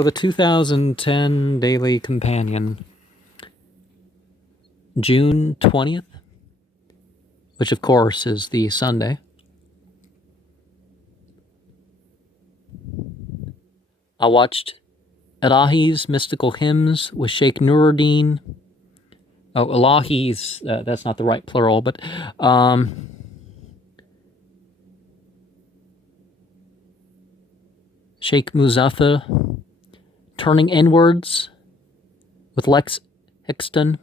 The 2010 Daily Companion, June 20th, which of course is the Sunday. I watched Elahi's Mystical Hymns with Sheikh Nuruddin. Oh, Elahi's, that's not the right plural, but Sheikh Muzaffar, Turning Inwards with Lex Hickston.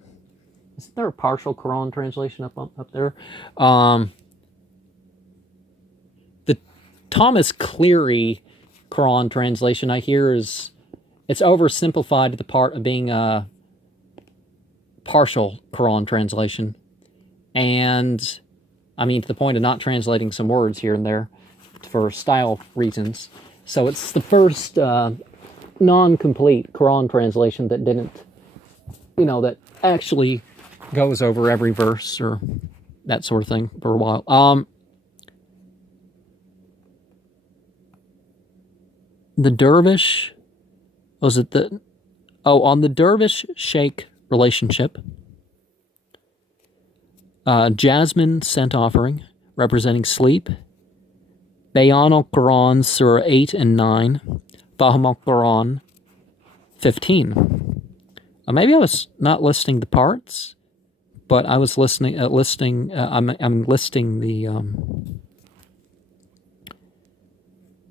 Isn't there a partial Quran translation up there? The Thomas Cleary Quran translation I hear it's oversimplified to the part of being a partial Quran translation. And, I mean, to the point of not translating some words here and there for style reasons. So it's the first non-complete Quran translation that didn't, that actually goes over every verse or that sort of thing for a while. The dervish, on the dervish sheikh relationship, Jasmine scent offering representing sleep, Bayan al-Quran Surah 8 and 9, Fahm al-Quran 15. Maybe I was not listing the parts, but I was listing the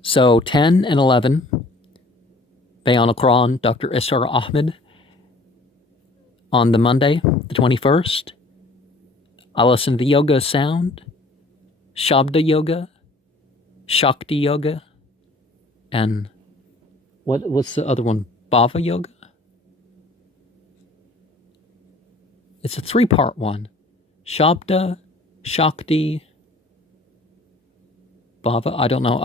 so 10 and 11, Bayan al-Quran, Dr. Israr Ahmed. On the Monday, the 21st, I listened to Yoga Sound, Shabda Yoga, Shakti Yoga, and what's the other one? Bhava Yoga? It's a 3-part one. Shabda, Shakti, Bhava, I don't know.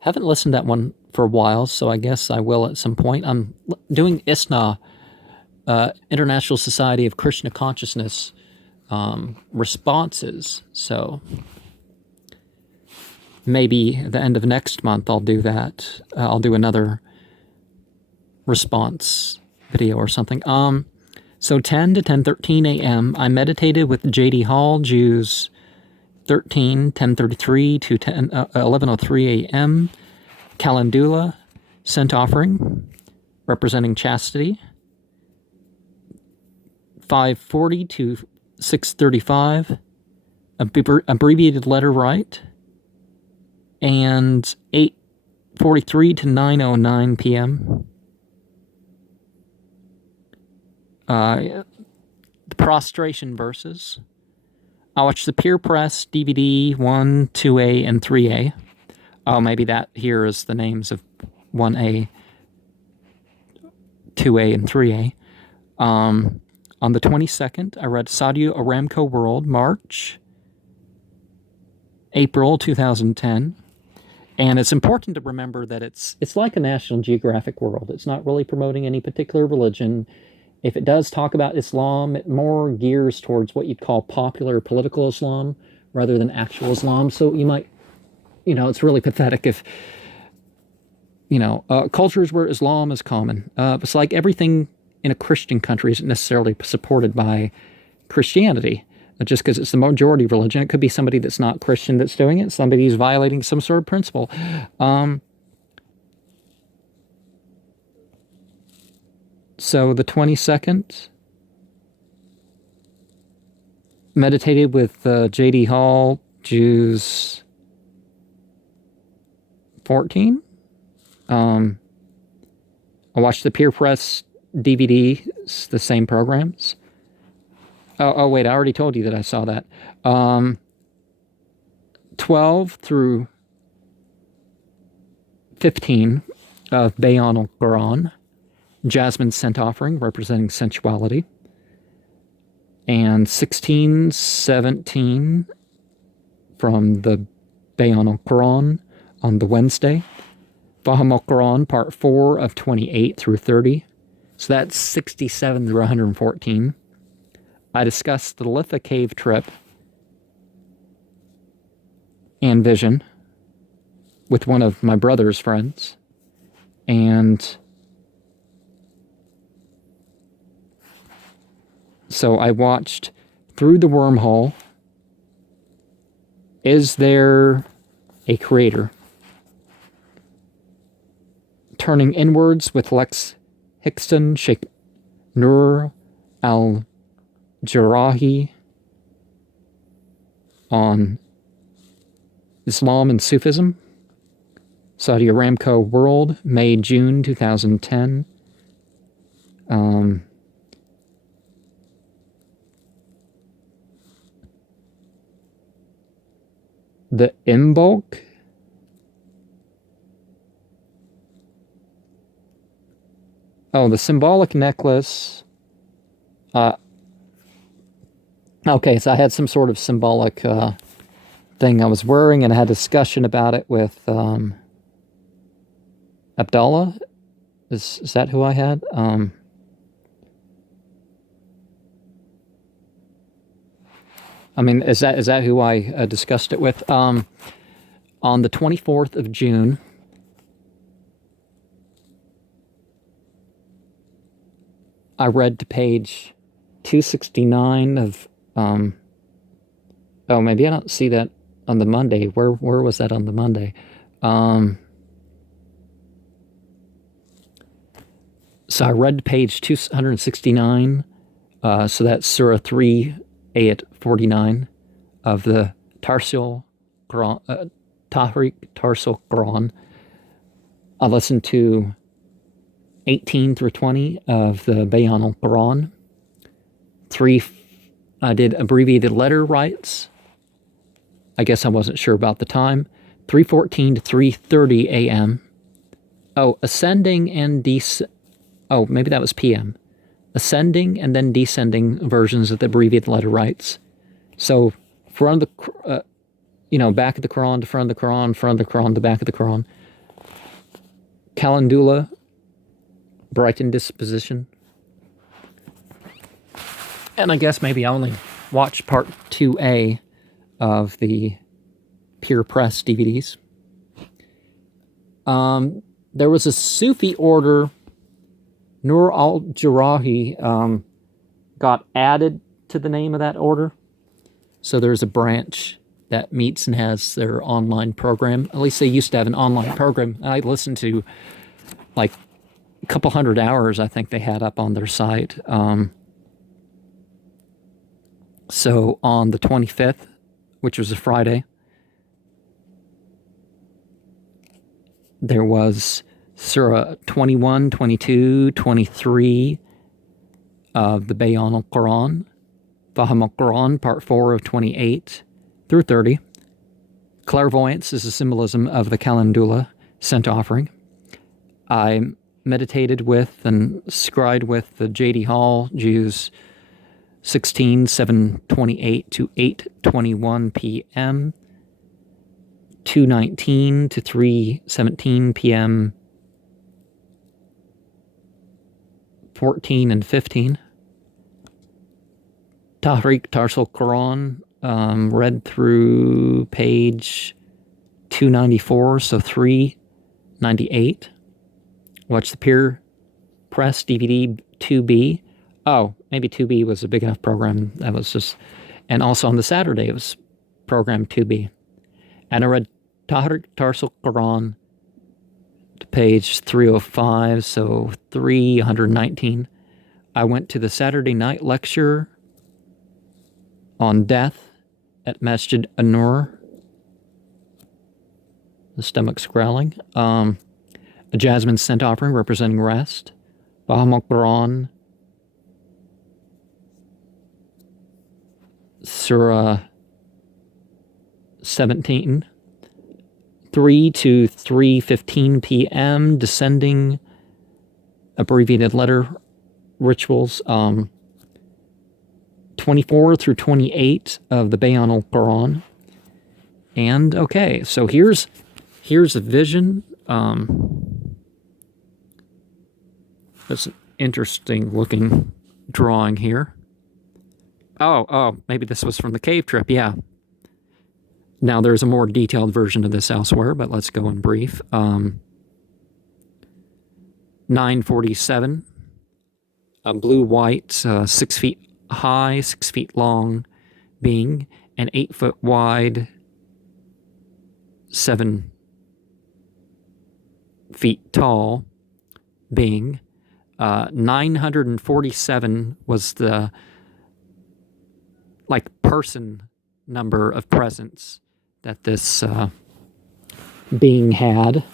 Haven't listened to that one for a while, so I guess I will at some point. I'm doing ISNA, International Society of Krishna Consciousness, responses, so maybe at the end of next month I'll do that. I'll do another response video or something. So 10 to 10:13 a.m. I meditated with J.D. Hall, Jews 10:33 to 11:03 a.m. Calendula, scent offering, representing chastity, 5:40 to 6:35, abbreviated letter write, and 8:43 to 9:09 p.m. The prostration verses. I watched the Peer Press DVD 1, 2A, and 3A. Oh, maybe that here is the names of 1A, 2A, and 3A. On the 22nd, I read Saudi Aramco World, April 2010. And it's important to remember that it's like a National Geographic World. It's not really promoting any particular religion. If it does talk about Islam, it more gears towards what you'd call popular political Islam rather than actual Islam. So you might, it's really pathetic if, cultures where Islam is common. It's like everything in a Christian country isn't necessarily supported by Christianity. Just because it's the majority religion, it could be somebody that's not Christian that's doing it, somebody who's violating some sort of principle. So the 22nd, meditated with J.D. Hall, Jews 14. I watched the Peer Press DVD, it's the same programs. Oh, wait, I already told you that I saw that. 12 through 15 of Bayan al-Quran, Jasmine's scent offering, representing sensuality. And 16, 17 from the Bayan al-Quran on the Wednesday. Fahm al-Quran, part 4 of 28 through 30. So that's 67 through 114. I discussed the Litha cave trip and vision with one of my brother's friends. And so I watched Through the Wormhole. Is there a creator? Turning Inwards with Lex Hickson, Sheikh Nur al-Jarahi on Islam and Sufism. Saudi Aramco World, May, June 2010. The Imbolc. Oh, the symbolic necklace. Okay, so I had some sort of symbolic thing I was wearing, and I had a discussion about it with Abdallah. Is that who I had? I mean, is that who I discussed it with? On the 24th of June, I read to page 269 of, oh, maybe I don't see that on the Monday. Where was that on the Monday? So I read page 269, so that's Surah 3, Ayat 49 of the Tahrik Tarsil Quran. I listened to 18 through 20 of the Bayan al-Quran. I did abbreviated letter writes. I guess I wasn't sure about the time. 3:14 to 3:30 a.m. Oh, ascending and oh, maybe that was p.m. Ascending and then descending versions of the abbreviated letter writes. So, front of the, back of the Quran to front of the Quran, front of the Quran to back of the Quran. Calendula, brighten disposition. And I guess maybe I only watched part 2A of the Pure Press DVDs. There was a Sufi order, Nur al-Jarahi, got added to the name of that order. So there's a branch that meets and has their online program. At least they used to have an online program. I listened to like a couple hundred hours, I think they had up on their site. So on the 25th, which was a Friday, there was Surah 21, 22, 23 of the Bayan al-Quran, Faham al-Quran, part 4 of 28 through 30. Clairvoyance is a symbolism of the Calendula, scent offering. I meditated with and scried with the J.D. Hall Jews 16, 7:28 to 8:21 p.m., 2:19 to 3:17 p.m., 14 and 15. Tahrik Tarsil Quran, read through page 294, so 398. Watch the Pure Press DVD 2B. Oh, maybe 2B was a big enough program. That was just... And also on the Saturday, it was program 2B. And I read Tahrik Tarsil Quran to page 305, so 319. I went to the Saturday night lecture on death at Masjid An-Nur. The stomach's growling. A jasmine scent offering representing rest. Baham al-Quran, Surah 17, 3 to 3:15 p.m., descending abbreviated letter rituals, 24 through 28 of the Bayan al-Quran. And, okay, so here's a vision. That's an interesting looking drawing here. Oh, maybe this was from the cave trip, yeah. Now, there's a more detailed version of this elsewhere, but let's go in brief. 947, a blue-white, 6 feet high, 6 feet long being, an 8 foot wide, 7 feet tall being. 947 was the person number of presence that this being had.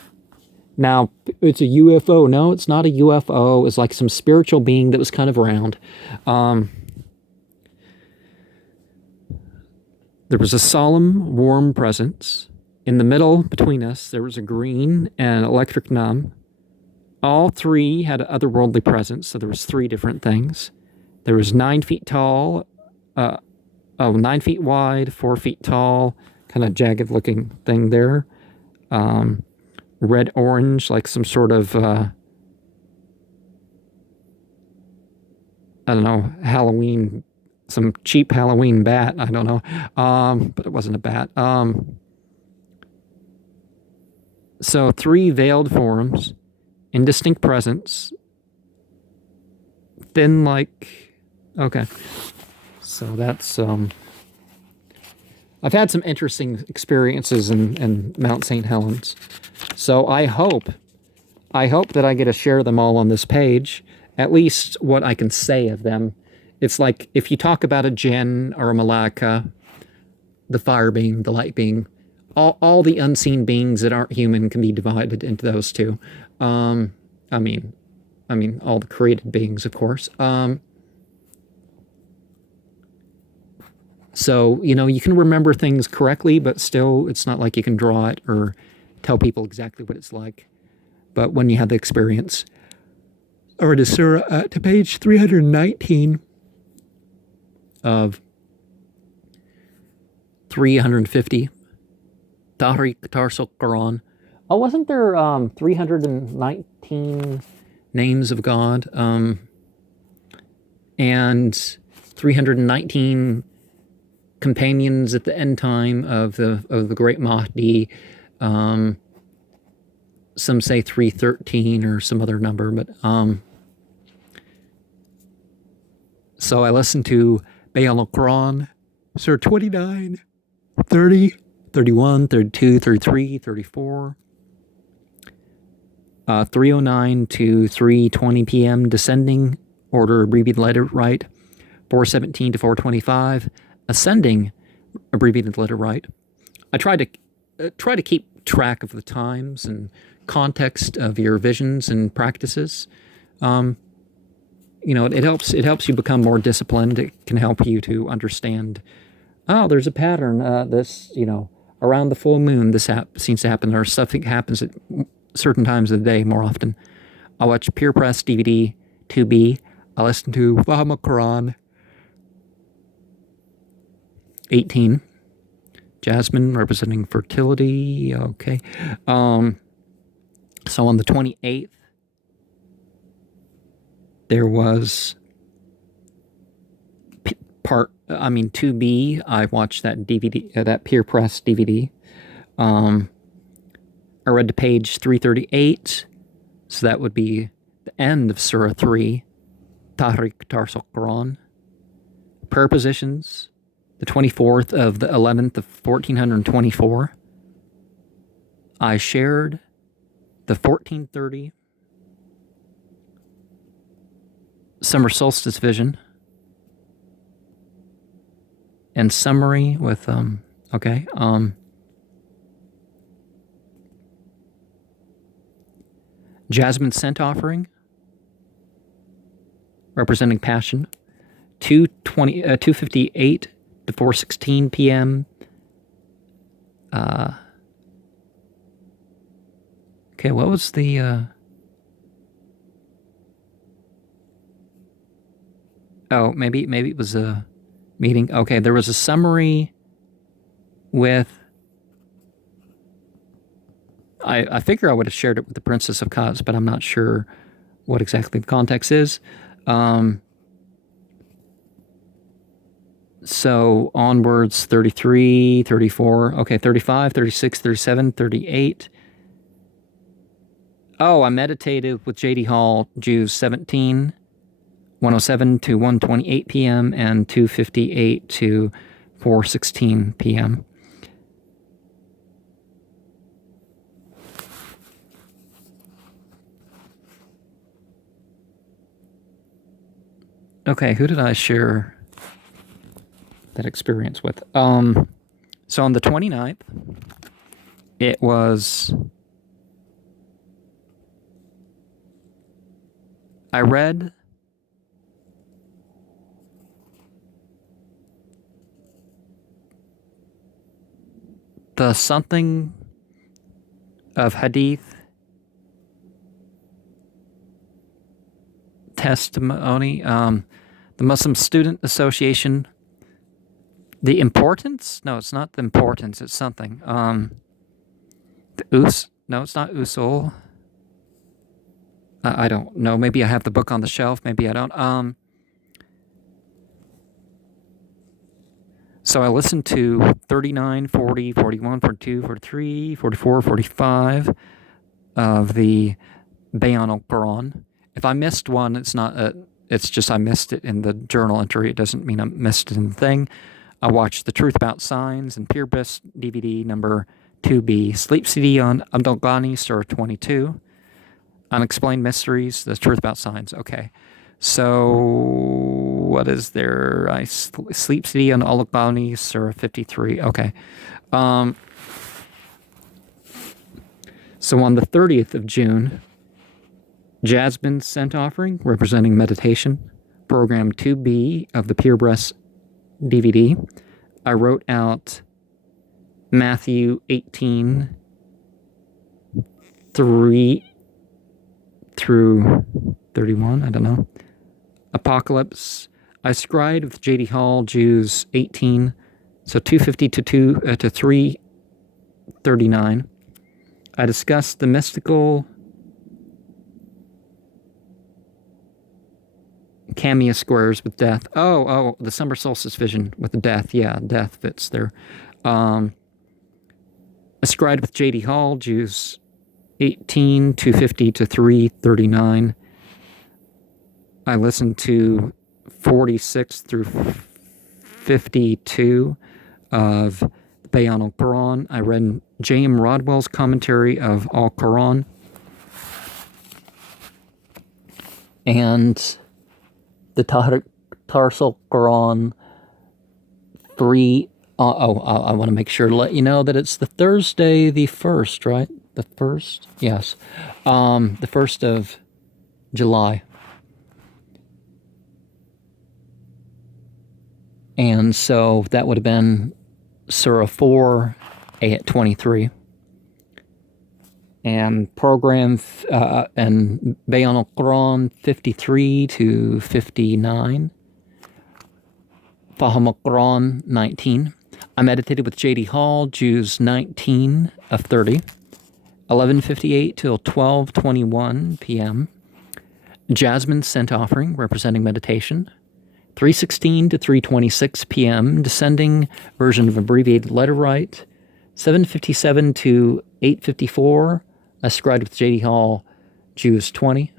Now, it's a UFO. No, it's not a UFO. It's like some spiritual being that was kind of round. There was a solemn, warm presence. In the middle, between us, there was a green and electric numb. All three had an otherworldly presence, so there was 3 different things. There was 9 feet tall, 9 feet wide, 4 feet tall, kind of jagged-looking thing there. Red-orange, like some sort of, I don't know, Halloween, some cheap Halloween bat, I don't know, but it wasn't a bat. So 3 veiled forms, indistinct presence, thin okay. So that's, I've had some interesting experiences in Mount St. Helens. So I hope that I get to share them all on this page, at least what I can say of them. It's like if you talk about a jinn or a malaka, the fire being, the light being, all the unseen beings that aren't human can be divided into those 2. I mean, all the created beings, of course. So, you can remember things correctly, but still, it's not like you can draw it or tell people exactly what it's like. But when you have the experience. All right, Surah, to page 319 of 350, Tahrik Tarsul Quran. Oh, wasn't there 319 names of God? And 319 companions at the end time of the great Mahdi. Some say 313 or some other number, but so I listened to Bayan al-Quran, Surah 29, 30, 31, 32, 33, 34, 309 to 3:20 p.m. descending order abbreviated letter right, 417 to 425 ascending abbreviated letter right. I try to keep track of the times and context of your visions and practices. It helps you become more disciplined. It can help you to understand, there's a pattern, this, around the full moon, this seems to happen, or stuff that happens at certain times of the day more often. I watch Peer Press DVD 2B. I listen to Fahma Quran 18. Jasmine representing fertility. Okay. So on the 28th, there was 2B. I watched that DVD, that Peer Press DVD. I read to page 338, so that would be the end of Surah 3, Tahrik Tarsul Quran. Prayer positions, the 24th of the 11th of 1424. I shared the 1430 summer solstice vision and summary with Jasmine scent offering representing passion, 2:58 to 4:16 p.m. Okay, what was the maybe it was a meeting. Okay, there was a summary with, I figure I would have shared it with the Princess of Cups, but I'm not sure what exactly the context is. So onwards, 33, 34, okay, 35, 36, 37, 38. Oh, I meditated with J.D. Hall, Jews 17, 107 to 1:28 p.m. and 2:58 to 4:16 p.m. Okay, who did I share that experience with? So on the 29th, it was... I read the something of Hadith testimony, the Muslim Student Association. The importance? No, it's not the importance. It's something. No, it's not usul. I don't know. Maybe I have the book on the shelf. Maybe I don't. So I listened to 39, 40, 41, 42, 43, 44, 45 of the Bayan al-Quran. If I missed one, it's not it's just I missed it in the journal entry. It doesn't mean I missed it in the thing. I watched The Truth About Signs and Pure Bliss DVD number 2B. Sleep CD on Abdul Ghani, Surah 22. Unexplained Mysteries, The Truth About Signs. Okay. So, what is there? Sleep CD on Abdul Ghani, Surah 53. Okay. So on the 30th of June, Jasmine Scent Offering, representing meditation, program 2B of the Pure Bliss DVD. I wrote out Matthew 18, 3 through 31, I don't know. Apocalypse. I scried with J.D. Hall, Jews 18, so 250 to 339. I discussed the mystical cameo squares with death. Oh, the summer solstice vision with the death. Yeah, death fits there. Ascribed with J.D. Hall, Jews 18, 250 to 339. I listened to 46 through 52 of Bayan al-Quran. I read J.M. Rodwell's commentary of Al-Quran. And the Tarsal Quran 3. I want to make sure to let you know that it's the Thursday the 1st, right? The 1st? Yes. The 1st of July. And so that would have been Surah 4, at 23. And program and Bayan al-Quran 53 to 59. Faham al-Quran 19. I meditated with J.D. Hall, Jews 19 of 30. 11:58 till 12:21 p.m. Jasmine Scent Offering, representing meditation. 3:16 to 3:26 p.m. Descending version of abbreviated letter write. 7:57 to 8:54. Ascribed with J.D. Hall, Jews 20.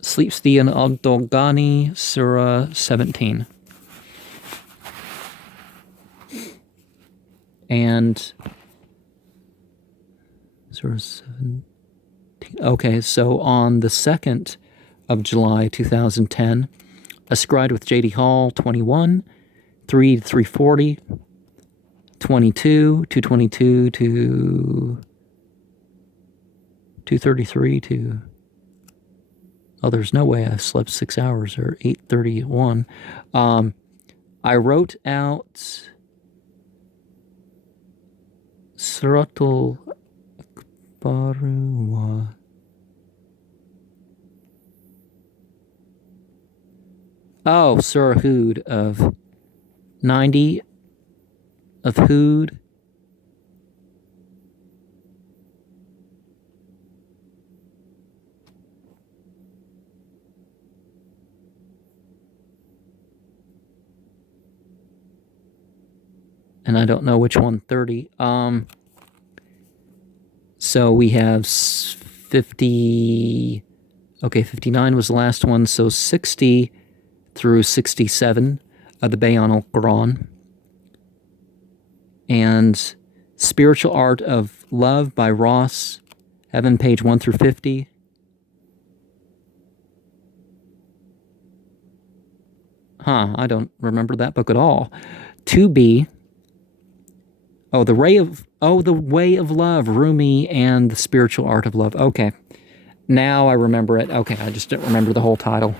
Sleep Study on Abdul Ghani, Surah 17. And Surah 17. Okay, so on the 2nd of July 2010, Ascribed with J.D. Hall, 21, 3 to 340, 22, 222 to 233 to... Oh, there's no way I slept 6 hours, or 8:31. I wrote out Suratul Akbar. Oh, Surah Hud of 90 of Hud. And I don't know which one, 30. So we have 50. Okay, 59 was the last one, so 60 through 67 of the Bayan al-Quran. And Spiritual Art of Love by Ross, Evan, page 1 through 50. I don't remember that book at all. 2B. The Way of Love, Rumi and the Spiritual Art of Love. Okay. Now I remember it. Okay, I just didn't remember the whole title.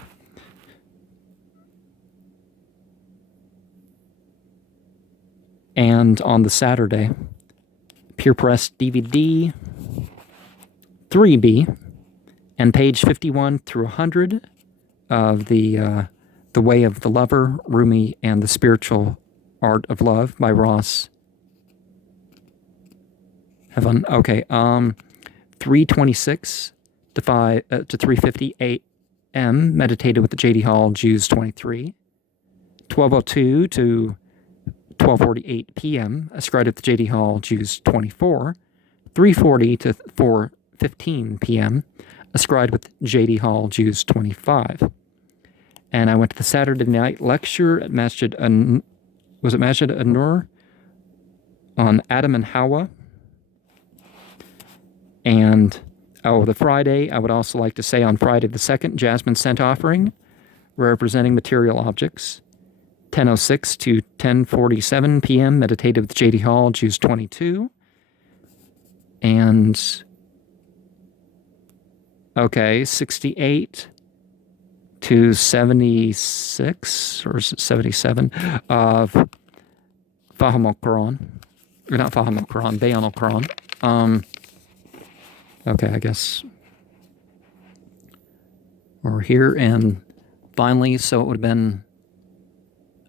And on the Saturday, Pure Press DVD, 3B, and page 51 through 100 of the Way of the Lover, Rumi, and the Spiritual Art of Love by Ross. Okay, 3:26 to 3:50 a.m. meditated with the J.D. Hall, Jews 23. 12:02 to 12:48 p.m. ascribed at the J.D. Hall, Jews 24. 3:40 to 4:15 p.m. ascribed with J.D. Hall, Jews 25. And I went to the Saturday night lecture at Masjid An-Nur on Adam and Hawa. And the Friday, I would also like to say on Friday the 2nd, Jasmine Scent Offering, representing material objects. 10:06 to 10:47 p.m. meditated with J.D. Hall, Jews 22. And 68 to 76, or is it 77, of Fahim al-Quran. Or not Fahim al-Quran, Bayan al-Quran. Okay, I guess we're here, and finally, so it would have been,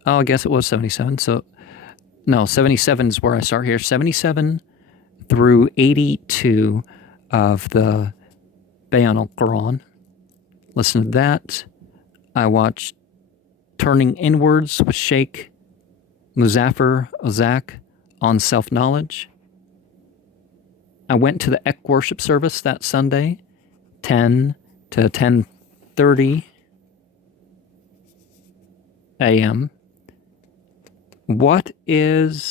I guess it was 77, so, no, 77 is where I start here, 77 through 82 of the Bayan al-Quran. Listen to that. I watched Turning Inwards with Sheikh Muzaffar Ozak on self-knowledge. I went to the Ek worship service that Sunday, 10 to 10:30 a.m. What is...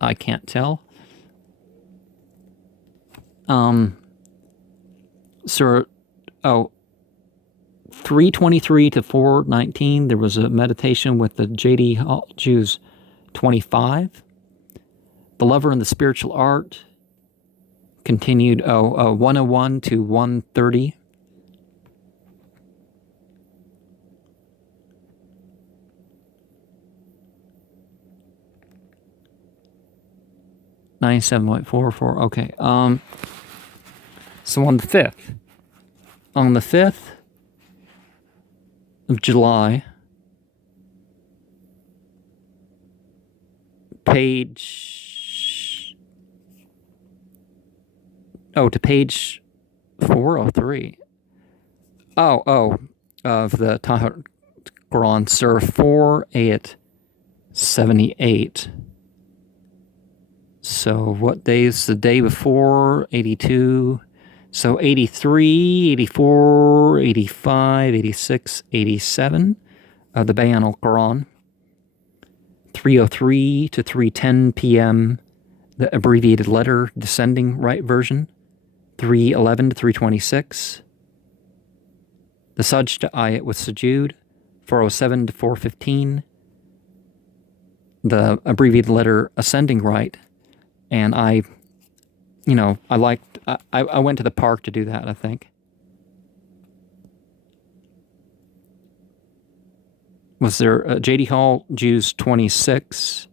I can't tell. Sir, 3:23 to 4:19, there was a meditation with the J.D. Hall, Jews 25. The Lover and the Spiritual Art continued 101 to 130. $97.44. Okay. So on the 5th of July, to page 403. Of the Tahir Quran, Surah 4, ayat 78. So what day is the day before? 82. So 83, 84, 85, 86, 87 of the Bayan al-Quran. 3:03 to 3:10 p.m. the abbreviated letter descending right version. 3:11 to 3:26. The Sajda ayat with Sujood. 4:07 to 4:15. The abbreviated letter ascending right. And I went to the park to do that, I think. Was there J.D. Hall, Jews 26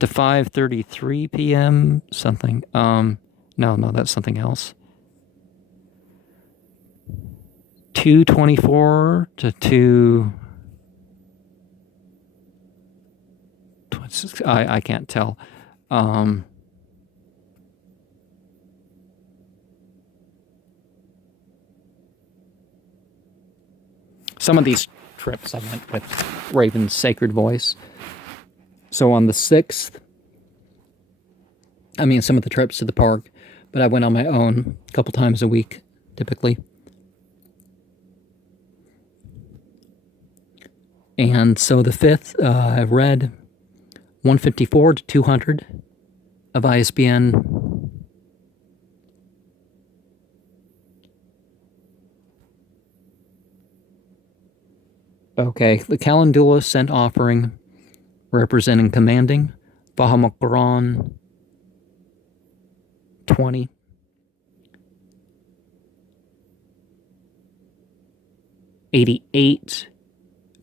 to 5:33 p.m. something? No, that's something else. 2:24 to 2. I can't tell. Some of these trips I went with Raven's Sacred Voice. So on the 6th, I mean, some of the trips to the park, but I went on my own a couple times a week, typically. And so the 5th, I've read 154 to 200 of ISBN. Okay, the Calendula sent offering representing commanding Bahamokran 20. '88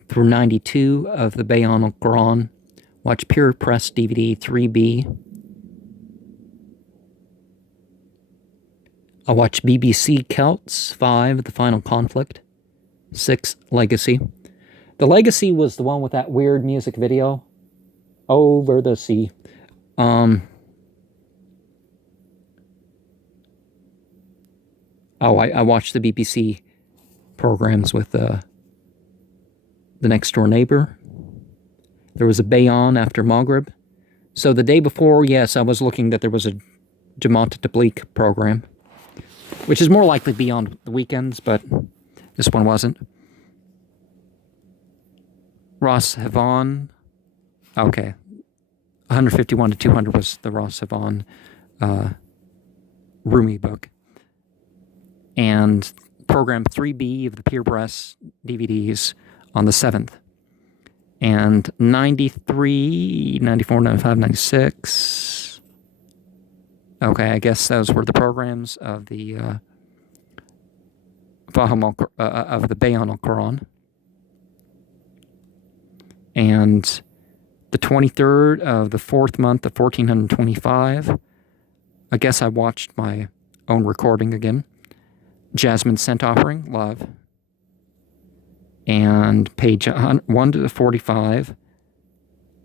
through 92 of the Bayon al-Quran. Watch Pure Press DVD 3B. I'll watch BBC Celts 5, The Final Conflict. 6, Legacy. The Legacy was the one with that weird music video. Over the Sea. I watched the BBC programs with the Next Door Neighbor. There was a Bayon after Maghrib. So the day before, yes, I was looking that there was a Jamaat Tabligh program, which is more likely to be on the weekends, but this one wasn't. Ross Havan. Okay. 151 to 200 was the Ross Havan Rumi book. And program 3B of the Pure Press DVDs on the 7th. And 93, 94, 95, 96. Okay, I guess those were the programs of the of the Bayon al-Quran. And the 23rd of the 4th month of 1425. I guess I watched my own recording again. Jasmine Scent Offering, Love. And page 1 to 45,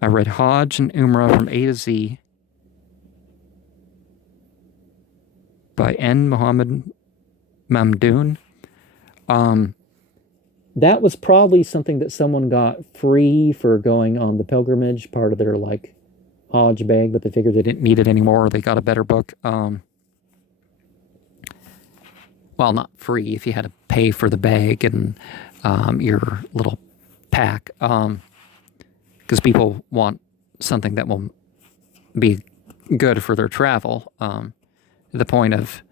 I read Hajj and Umrah from A to Z by N. Muhammad Mamdoon. That was probably something that someone got free for going on the pilgrimage, part of their like Hajj bag, but they figured they didn't need it anymore, or they got a better book. Well, not free, if you had to pay for the bag and your little pack, because people want something that will be good for their travel. The point of,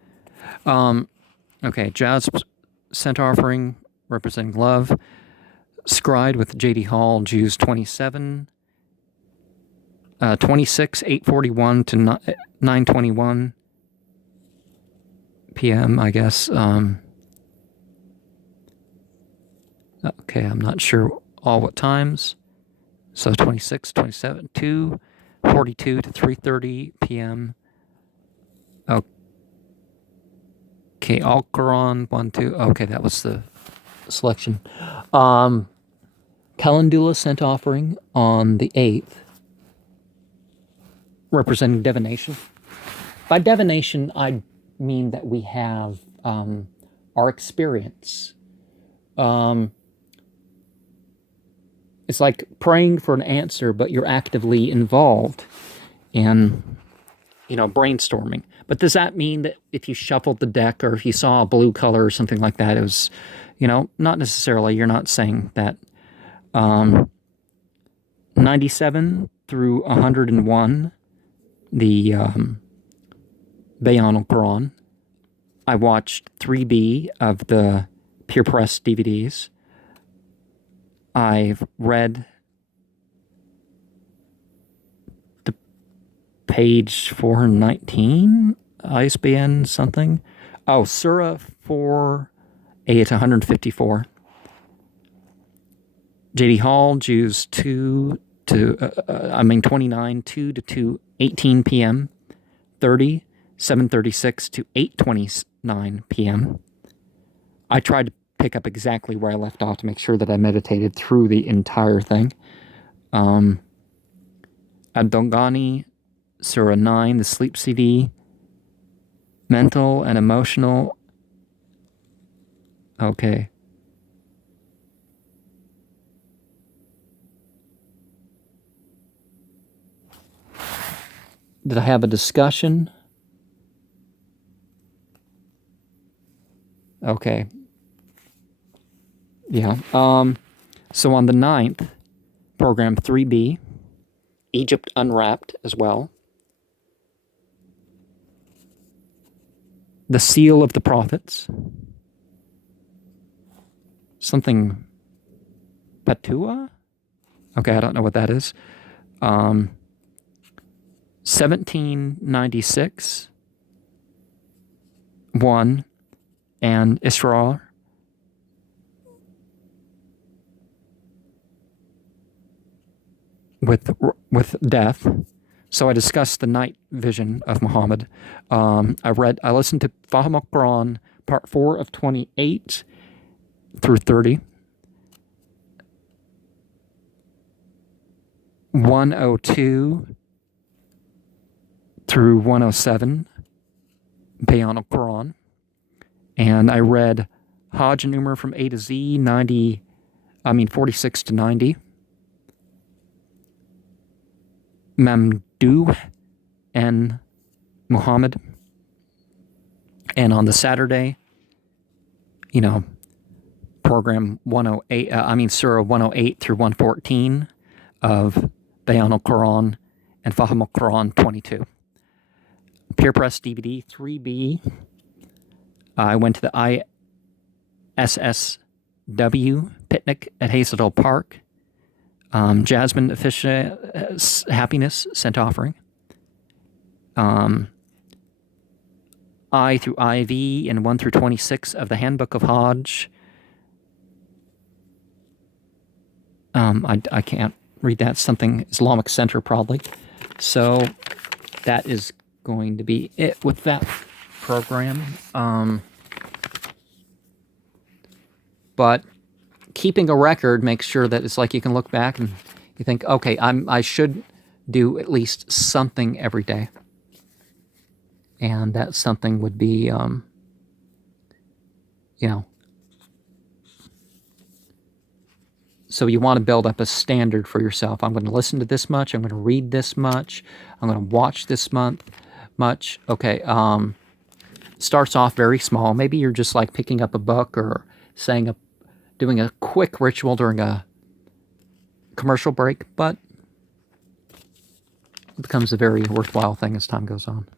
okay, Jazz Scent Offering, representing Love. Scried with J.D. Hall, Jews 27. 26, 8:41 to 9:21 p.m., I guess. Okay, I'm not sure all what times. So 26, 27, 2, 42 to 3:30 p.m. Okay, Al-Quran, 1, 2. Okay, that was the selection. Calendula Scent Offering on the 8th, representing divination. By divination, I mean that we have our experience. It's like praying for an answer, but you're actively involved in, brainstorming. But does that mean that if you shuffled the deck or if you saw a blue color or something like that, it was, not necessarily, you're not saying that. 97 through 101, the Bayon al-Quran. I watched 3B of the Pure Press DVDs. I've read the page 419, ISBN something. Oh, Surah 4A to 154. J.D. Hall, Jews 29, 2 to 2:18 p.m., 30, 7:36 to 8:29 p.m. I tried to pick up exactly where I left off to make sure that I meditated through the entire thing. Ad-Dongani, Surah 9, the Sleep CD, Mental and Emotional. Okay. Did I have a discussion? Okay. Yeah. So on the 9th, program 3B, Egypt Unwrapped as well. The Seal of the Prophets. Something Patua? Okay, I don't know what that is. 1796, 1, and Isra. With death. So I discussed the night vision of Muhammad. I listened to Fahm al-Quran, part 4 of 28 through 30. 102 through 107, Bayan al-Quran. And I read Hajj and Umrah from A to Z, 46 to 90. Mamdu and Muhammad. And on the Saturday, program 108, Surah 108 through 114 of Bayan al-Quran and Fahm al-Quran 22. Peer Press DVD 3B. I went to the ISSW picnic at Hazeltine Park. Jasmine Happiness Scent Offering. I through IV and 1 through 26 of the Handbook of Hajj. I can't read that. Something Islamic Center probably. So that is going to be it with that program. But keeping a record makes sure that it's like you can look back and you think, okay, I should do at least something every day. And that something would be, so you want to build up a standard for yourself. I'm going to listen to this much. I'm going to read this much. I'm going to watch this much. Okay. Starts off very small. Maybe you're just like picking up a book or doing a quick ritual during a commercial break, but it becomes a very worthwhile thing as time goes on.